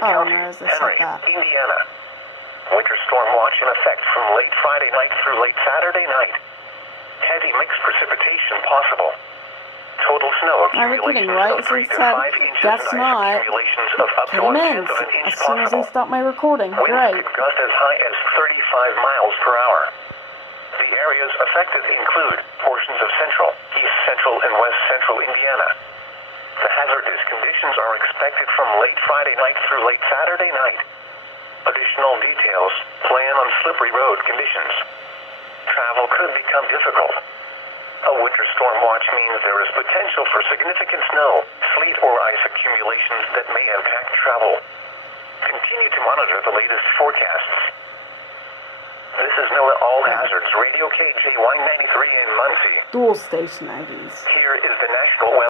County, no, they said Henry, that. Indiana. Winter storm watch in effect from late Friday night through late Saturday night. Heavy mixed precipitation possible. Total snow accumulations of 3 to 5 inches Guess and ice not. accumulations of up to 1/10 of an inch As soon as I possible. stop my recording. Winds Great. could gust as high as 35 miles per hour. The areas affected include portions of central, east central, and west central Indiana. The hazardous conditions are expected from late Friday night through late Saturday night. Additional details: plan on slippery road conditions. Travel could become difficult. A winter storm watch means there is potential for significant snow, sleet, or ice accumulations that may impact travel. Continue to monitor the latest forecasts. This is NOAA All Hazards Radio KJ193 in Muncie. Dual station IDs. Here is the National Weather.